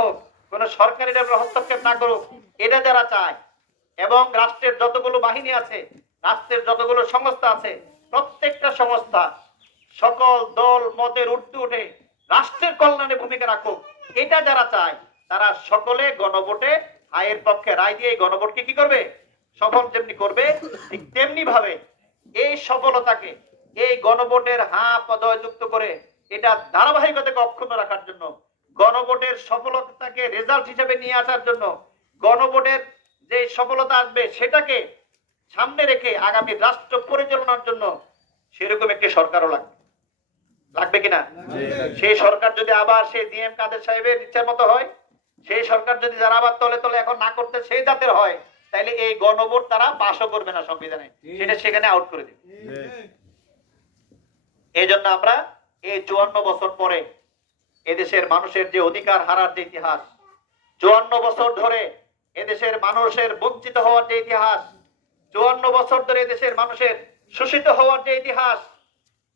হোক, কোন সরকারি হস্তক্ষেপ না করুক, এটা যারা চায়, এবং রাষ্ট্রের যতগুলো বাহিনী আছে, রাষ্ট্রের যতগুলো সংস্থা আছে, প্রত্যেকটা সংস্থা সকল দল মতের ঊর্ধ্বে উঠে রাষ্ট্রের কল্যাণে ভূমিকা রাখুক, এটা যারা চায় তারা সকলে গণভোটে আয়ের পক্ষে রায় দিয়ে গণভোটকে কি করবে, সফল যেমনি করবে, ঠিক তেমনি ভাবে এই সফলতাকে, এই গণভোটের জয়যুক্ত করে এটা ধারাবাহিকতাকে অক্ষুণ্ণ রাখার জন্য, গণভোটের সফলতাকে রেজাল্ট হিসেবে নিয়ে আসার জন্য, গণভোটের যে সফলতা আসবে সেটাকে সামনে রেখে আগামী রাষ্ট্র পরিচালনার জন্য সেরকম একটি সরকারও লাগবে। লাগবে কিনা? সেই সরকার যদি আবার সেই ডিএম কাদের সাহেবের ইচ্ছার মতো হয়, সেই সরকার যদি যারা আবার তলে তলে এখন না করতে সেই জাতের হয়, তাহলে এই গণভোট তারা পাশও করবে না সংবিধানে, সেটা সেখানে আউট করে দেবে। এই জন্য আমরা এই 54 বছর পরে এদেশের মানুষের যে অধিকার হারার যে ইতিহাস, 54 বছর ধরে এদেশের মানুষের বঞ্চিত হওয়ার যে ইতিহাস, 54 বছর ধরে এদেশের মানুষের শোষিত হওয়ার যে ইতিহাস,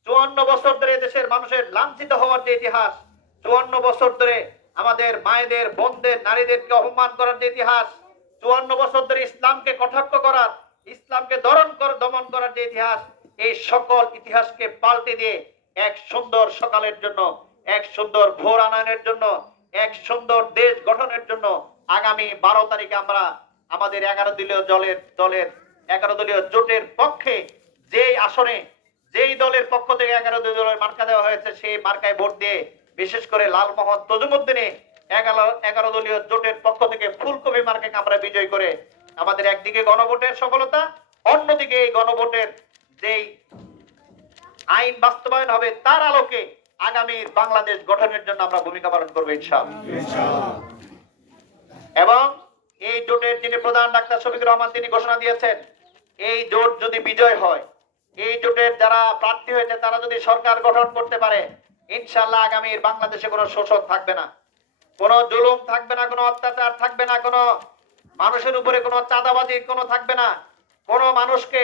54 বছর ধরে দেশের মানুষের লাঞ্ছিত হওয়ার যে ইতিহাস, 54 বছর ধরে আমাদের মায়েদের, বোনদের, নারীদেরকে অপমান করার যে ইতিহাস, 54 বছর ধরে ইসলামকে কটাক্ষ করার, ইসলামকে দমন করার যে ইতিহাস, এই সকল ইতিহাসকে পাল্টে দিয়ে এক সুন্দর সকালের জন্য, এক সুন্দর ভোর আনয়নের জন্য, এক সুন্দর দেশ গঠনের জন্য আগামী 12 তারিখে আমরা আমাদের 11 দলীয় জোটের পক্ষে যেই আসনে, যেই দলের পক্ষ থেকে 11 দলের মার্কা দেওয়া হয়েছে, সেই মার্কায় ভোট দিয়ে, বিশেষ করে লালমোহন তজুমুদ্দিনে 11 দলীয় জোটের পক্ষ থেকে ফুলকপি মার্কাকে আমরা বিজয় করে আমাদের একদিকে গণভোটের সফলতা, অন্যদিকে এই গণভোটের যেই আইন বাস্তবায়ন হবে তার আলোকে আগামী বাংলাদেশ গঠনের জন্য আমরা ভূমিকা পালন করবো ইনশাআল্লাহ। এবং এই জোটের যিনি প্রধান ডাক্তার শফিকুর রহমান, তিনি ঘোষণা দিয়েছেন, এই জোট যদি বিজয় হয়, এই জোটের যারা প্রার্থী হয়েছে তারা যদি সরকার গঠন করতে পারে, ইনশাআল্লাহ আগামীর বাংলাদেশে কোনো শোষণ থাকবে না, কোনো জুলুম থাকবে না, কোনো অত্যাচার থাকবে না, কোনো মানুষের উপরে কোনো চাঁদাবাজি কোনো থাকবে না, কোনো মানুষকে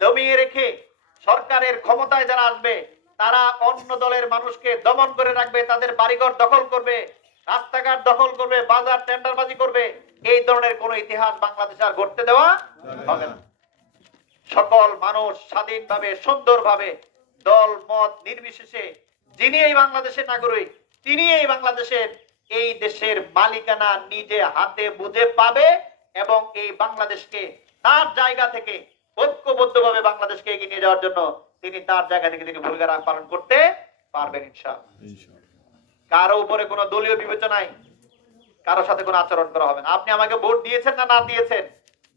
দমিয়ে রেখে সরকারের ক্ষমতায় যারা আসবে তারা অন্য দলের মানুষকে দমন করে রাখবে, তাদের বাড়িঘর দখল করবে, রাস্তাঘাট দখল করবে, বাজার টেন্ডারবাজি করবে, এই ধরনের কোন ইতিহাস বাংলাদেশে আর ঘটতে দেওয়া হবে না। সকল মানুষ স্বাধীনভাবে, সুন্দরভাবে, দল মত নির্বিশেষে যিনি এই বাংলাদেশের নাগরিক, তিনি এই বাংলাদেশের, এই দেশের মালিকানা নিজে হাতে বুঝে পাবে এবং এই বাংলাদেশকে তার জায়গা থেকে ঐক্যবদ্ধভাবে বাংলাদেশকে এগিয়ে নিয়ে যাওয়ার জন্য তিনি তার জায়গা থেকে তিনি ভূমিকা পালন করতে পারবেন ইনশাআল্লাহ। কারো উপরে কোনো দলীয় বিবেচনায় কারোর সাথে কোনো আচরণ করা হবে না। আপনি আমাকে ভোট দিয়েছেন না না দিয়েছেন,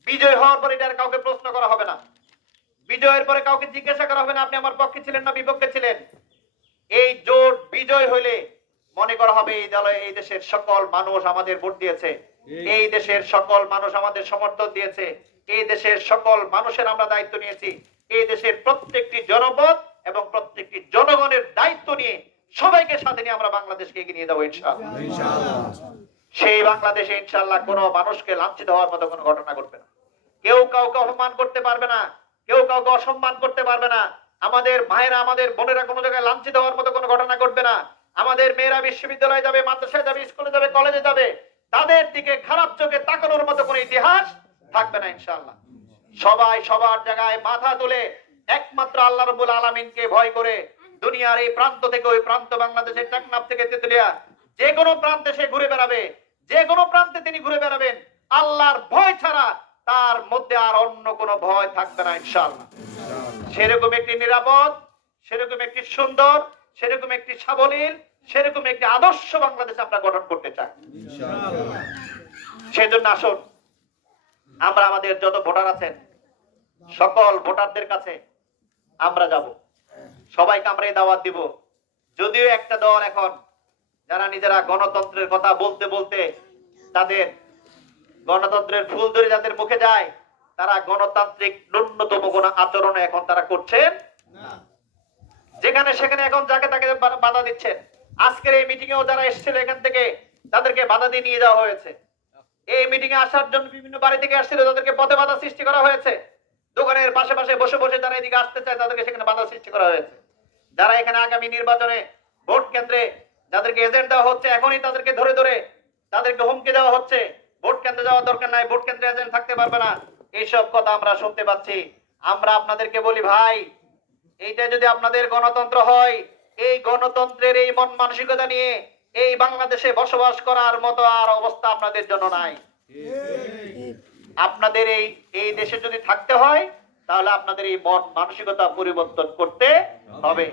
বিজয় হওয়ার পরে এটার কাউকে প্রশ্ন করা হবে না, বিজয়ের পরে কাউকে জিজ্ঞাসা করা হবে না আপনি আমার পক্ষে ছিলেন না বিপক্ষে ছিলেন। এই জোট বিজয় হইলে মনে করা হবে এই দলে, এই দেশের সকল মানুষ আমাদের ভোট দিয়েছে, এই দেশের সকল মানুষ আমাদের সমর্থন দিয়েছে, এই দেশের সকল মানুষের আমরা দায়িত্ব নিয়েছি, এই দেশের প্রত্যেকটি জনপদ এবং প্রত্যেকটি জনগণের দায়িত্ব নিয়ে সবাইকে সাথে নিয়ে আমরা বাংলাদেশকে এগিয়ে নিয়ে যাবো ইনশাআল্লাহ। সেই বাংলাদেশে ইনশাআল্লাহ কোনো মানুষকে লাঞ্ছিত হওয়ার মতো কোনো ঘটনা ঘটবে না, কেউ কাউকে অপমান করতে পারবে না, কেউ কাউকে অসম্মান করতে পারবে না, আমাদের মায়েরা, আমাদের বোনেরা কোনো জায়গায় লাঞ্ছিত হওয়ার মতো কোনো ঘটনা ঘটবে না, আমাদের মেয়েরা বিশ্ববিদ্যালয়ে যাবে, মাদ্রাসায় যাবে, স্কুলে যাবে, কলেজে যাবে, তাদের দিকে খারাপ চোখে তাকানোর মতো কোনো ইতিহাস থাকবে না ইনশাআল্লাহ। সবাই সবার জায়গায় মাথা তুলে একমাত্র আল্লাহ রাব্বুল আলামিনকে ভয় করে দুনিয়ার এই প্রান্ত থেকে ওই প্রান্ত, বাংলাদেশের টেকনাফ থেকে তেতুলিয়া, যে কোনো প্রান্তে সে ঘুরে বেড়াবে, যে কোনো প্রান্তে তিনি ঘুরে বেড়াবেন, আল্লাহর ভয় ছাড়া তার মধ্যে আর অন্য কোনো ভয় থাকবে না ইনশাআল্লাহ। সেরকম একটি নিরাপদ, সেরকম একটি সুন্দর, সেরকম একটি সাবলীল, সেরকম একটি আদর্শ বাংলাদেশ আমরা গঠন করতে চাই ইনশাআল্লাহ। সেজন্য আসুন আমরা আমাদের যত ভোটার আছেন সকল ভোটারদের কাছে আমরা যাব, সবাইকে আমরা এই দাওয়াত দিব। যদিও একটা দল এখন যারা নিজেরা গণতন্ত্রের কথা বলতে বলতে তাদের গণতন্ত্রের ফুল ধরে যাদের মুখে যায়, তারা গণতান্ত্রিক ন্যূনতম কোন আচরণ এখন তারা করছেন না, যেখানে সেখানে এখন যাকে তাকে বাধা দিচ্ছেন। আজকের এই মিটিং এও যারা এসেছিল এখান থেকে তাদেরকে বাধা দিয়ে নিয়ে যাওয়া হয়েছে, এই মিটিং এ আসার জন্য বিভিন্ন বাড়ি থেকে আসছিল তাদেরকে পথে বাধা সৃষ্টি করা হয়েছে, দোকানের পাশে পাশে বসে বসে যারা এদিকে আসতে চায় তাদেরকে সেখানে বাধা সৃষ্টি করা হয়েছে। যারা এখানে আগামী নির্বাচনে ভোট কেন্দ্রে যাদেরকে এজেন্ট দেওয়া হচ্ছে এখনই তাদেরকে ধরে ধরে তাদেরকে হুমকি দেওয়া হচ্ছে, ভোট কেন্দ্রে যাওয়ার দরকার নাই, ভোট কেন্দ্রে এজেন্ট থাকতে পারবে না, এইসব কথা আমরা শুনতে পাচ্ছি। আমরা আপনাদেরকে বলি ভাই, এইটা যদি আপনাদের গণতন্ত্র হয়, এই গণতন্ত্রের এই মন মানসিকতা নিয়ে এই বাংলাদেশে বসবাস করার মতো আর অবস্থা আপনাদের জন্য নাই। আপনাদের এই এই দেশে যদি থাকতে হয় তাহলে আপনাদের এই মন মানসিকতা পরিবর্তন করতে হবে।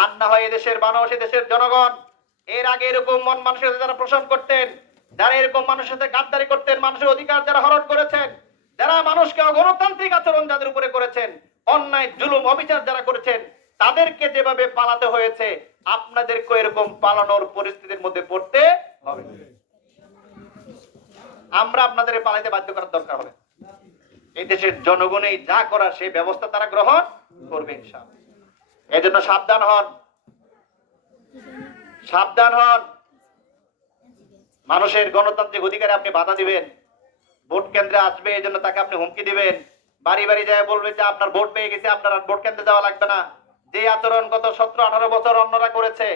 আর না হয় এদেশের মানুষ, এদেশের জনগণ এর আগে এরকম মন মানসিকতা যারা পোষণ করতেন, যারা এরকম মানুষের সাথে গাদ্দারি করতেন, মানুষের অধিকার যারা হরণ করেছেন, যারা মানুষকে অগণতান্ত্রিক আচরণ যাদের উপরে করেছেন, অন্যায় জুলুম অবিচার যারা করেছেন, তাদেরকে যেভাবে পালাতে হয়েছে আপনাদেরকে এরকম পালানোর পরিস্থিতির মধ্যে পড়তে হবে। আমরা আপনাদের পালাইতে বাধ্য করার দরকার হবে। এই দেশের জনগণই যা করার সেই ব্যবস্থা তারা গ্রহণ করবে ইনশাআল্লাহ। এই জন্য সাবধান হন, সাবধান হন। মানুষের গণতান্ত্রিক অধিকারে আপনি বাধা দিবেন, ভোট কেন্দ্রে আসবে এই জন্য তাকে আপনি হুমকি দিবেন, বাড়ি বাড়ি যায় বলবেন যে আপনার ভোট পেয়ে গেছে, আপনার আর ভোট কেন্দ্রে যাওয়া লাগবে না। যে আচরণ গত 17-18 বছর অন্যরা করেছে,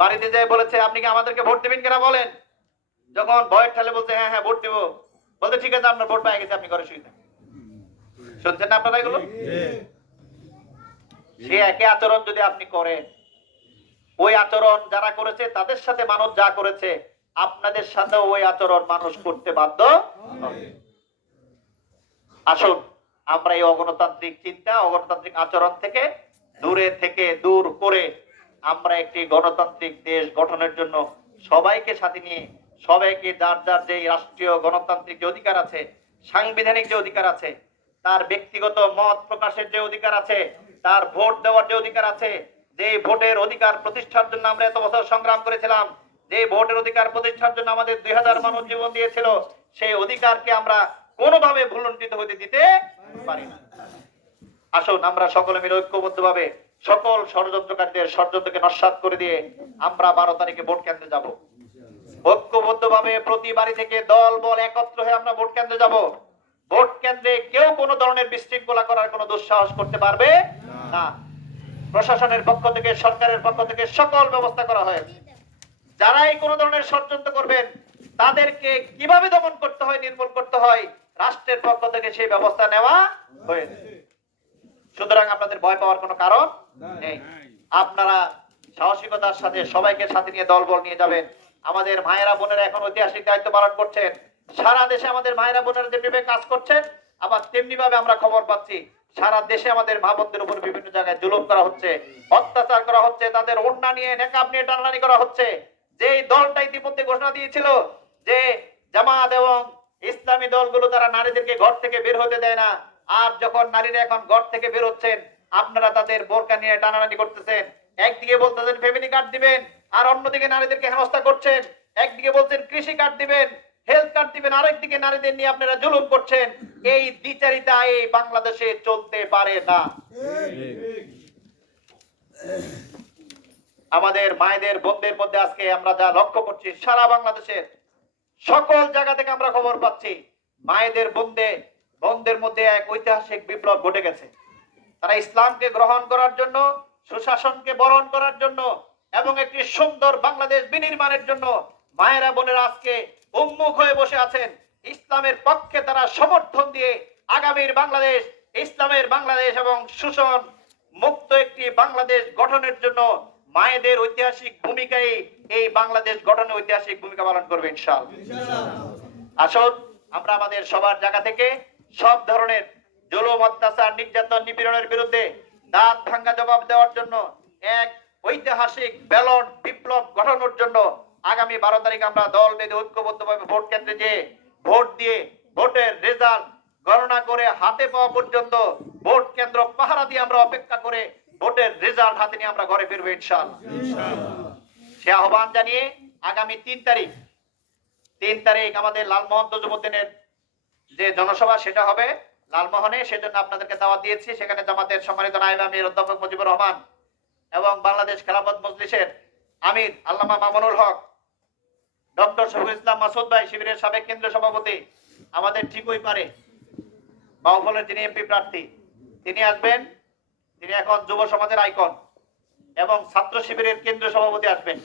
বাড়িতে যায় বলেছে আপনি কি আমাদেরকে ভোট দিবেন কিনা বলেন, যখন ভয়ের ঠেলে বলছে হ্যাঁ হ্যাঁ ভোট দিব, বলতে ঠিক আছে আপনার ভোট পেয়ে গেছে, আপনি ঘরে শুয়ে থাকেন। শুনছেন না আপনারা এগুলো? সে একই আচরণ যদি আপনি করেন, ওই আচরণ যারা করেছে তাদের সাথে মানুষ যা করেছে আপনাদের সাথে ওই আচরণ মানুষ করতে বাধ্য হবে। আসুন আমরা এই অগণতান্ত্রিক চিন্তা, অগণতান্ত্রিক আচরণ থেকে দূর করে আমরা একটি গণতান্ত্রিক দেশ গঠনের জন্য সবাইকে সাথে নিয়ে, সবাইকে যার যার যে রাষ্ট্রীয় গণতান্ত্রিক যে অধিকার আছে, সাংবিধানিক যে অধিকার আছে, তার ব্যক্তিগত মত প্রকাশের যে অধিকার আছে, তার ভোট দেওয়ার যে অধিকার আছে, যে ভোটের অধিকার প্রতিষ্ঠার জন্য আমরা এত বছর সংগ্রাম করেছিলাম, যে ভোটের অধিকার প্রতিষ্ঠার জন্য আমাদের 2000 মানুষ জীবন দিয়েছিল, সেই অধিকারকে আমরা কোনোভাবে ভুলুণ্ঠিত হতে দিতে পারি না। আসুন আমরা সকলে মিলে ঐক্যবদ্ধভাবে সকল ষড়যন্ত্রকারীদের ষড়যন্ত্রকে নস্যাৎ করে দিয়ে আমরা 12 তারিখে ভোট কেন্দ্রে যাব। ঐক্যবদ্ধভাবে প্রতি বাড়ি থেকে দল বল একত্র হয়ে আমরা ভোট কেন্দ্রে যাব। ভোট কেন্দ্রে কেউ কোনো ধরনের বিশৃঙ্খলা করার কোনো দুঃসাহস করতে পারবে না। প্রশাসনের পক্ষ থেকে, সরকারের পক্ষ থেকে সকল ব্যবস্থা করা হয়েছে। যারাই কোনো ধরনের ষড়যন্ত্র করবেন তাদেরকে কিভাবে দমন করতে হয়, নির্মূল করতে হয়, রাষ্ট্রের পক্ষ থেকে সেই ব্যবস্থা নেওয়া হয়েছে। সুতরাং আপনাদের ভয় পাওয়ার কোনো কারণ নেই। আপনারা সাহসিকতার সাথে সবাইকে সাথে নিয়ে দলবল নিয়ে যাবেন। আমাদের মায়েরা বোনেরা এখন ঐতিহাসিক দায়িত্ব পালন করছেন। সারা দেশে আমাদের মায়েরা বোনেরা যেভাবে কাজ করছেন, আবার তেমনি ভাবে আমরা খবর পাচ্ছি সারা দেশে আমাদের মা বোনদের উপর বিভিন্ন জায়গায় জুলুম করা হচ্ছে, অত্যাচার করা হচ্ছে, তাদের ওড়না নিয়ে নেকাব নিয়ে টানাটানি করা হচ্ছে। যেই দলটা ইতিমধ্যে ঘোষণা দিয়েছিল যে জামাত এবং ইসলামী দলগুলো তারা নারীদেরকে ঘর থেকে বের হতে দেয় না, আর যখন নারীরা এখন ঘর থেকে বের হচ্ছেন আপনারা তাদের বোরকা নিয়ে টানাটানি করতেছেন। একদিকে বলতেছেন ফ্যামিলি কার্ড দিবেন, আর অন্যদিকে নারীদেরকে হেনস্থা করছেন। একদিকে বলছেন কৃষি কার্ড দিবেন, হেলথ কার্ড দিবেন, আরেকদিকে নারীদের নিয়ে আপনারা জুলুম করছেন। এই দ্বিচারিতা এই বাংলাদেশে চলতে পারে না। আমাদের মায়েদের বোনদের মধ্যে আজকে আমরা যা লক্ষ্য করছি, সারা বাংলাদেশের সকল জায়গা থেকে আমরা খবর পাচ্ছি মায়েদের বোনদের মধ্যে এক ঐতিহাসিক বিপ্লব ঘটে গেছে। তারা ইসলামকে গ্রহণ করার জন্য, সুশাসনকে বরণ করার জন্য এবং একটি সুন্দর বাংলাদেশ বিনির্মাণের জন্য মায়েরা বোনেরা আজকে উন্মুখ হয়ে বসে আছেন। ইসলামের পক্ষে তারা সমর্থন দিয়ে আগামীর বাংলাদেশ, ইসলামের বাংলাদেশ এবং শোষণ মুক্ত একটি বাংলাদেশ গঠনের জন্য মায়েদের ঐতিহাসিক ভূমিকায় এই বাংলাদেশ গঠনে ঐতিহাসিক ভূমিকা পালন করবে ইনশাআল্লাহ। আসুন আমরা আমাদের সবার জায়গা থেকে সব ধরনের জুলুম, অত্যাচার, নির্যাতন, নিপীড়নের বিরুদ্ধে দাঁত ভাঙ্গা জবাব দেওয়ার জন্য এক ঐতিহাসিক ব্যালট বিপ্লব গঠনের জন্য আগামী 12 তারিখ আমরা দল বেঁধে ঐক্যবদ্ধভাবে ভোট কেন্দ্রে যেয়ে ভোট দিয়ে ভোটের রেজাল্ট গণনা করে হাতে পাওয়া পর্যন্ত ভোট কেন্দ্র পাহারা দিয়ে আমরা অপেক্ষা করে ভোটের রেজাল্ট হাতে নিয়ে আমরা ঘরে ফিরবো ইনশাআল্লাহ। সে আহ্বান জানিয়ে আগামী 3 তারিখ আমাদের লালমোহন তজুমুদ্দিনের যে জনসভা সেটা হবে লালমোহনে। সেজন্য আপনাদেরকে দাওয়াত দিয়েছি। সেখানে জামাতের সম্মানিত নায়েব আমির অধ্যাপক মুজিবুর রহমান এবং বাংলাদেশ খেলাফত মজলিসের আমির আল্লামা মামুনুল হক, ডক্টর শফিকুল ইসলাম মাসুদ ভাই শিবিরের সাবেক কেন্দ্রীয় সভাপতি, আমাদের ঠিকই পারে বাউফলের যিনি এমপি প্রার্থী, তিনি আসবেন। তিনি এখন যুব সমাজের আইকন। এবং ছাত্র শিবিরের কেন্দ্রীয় সভাপতি আসবেন।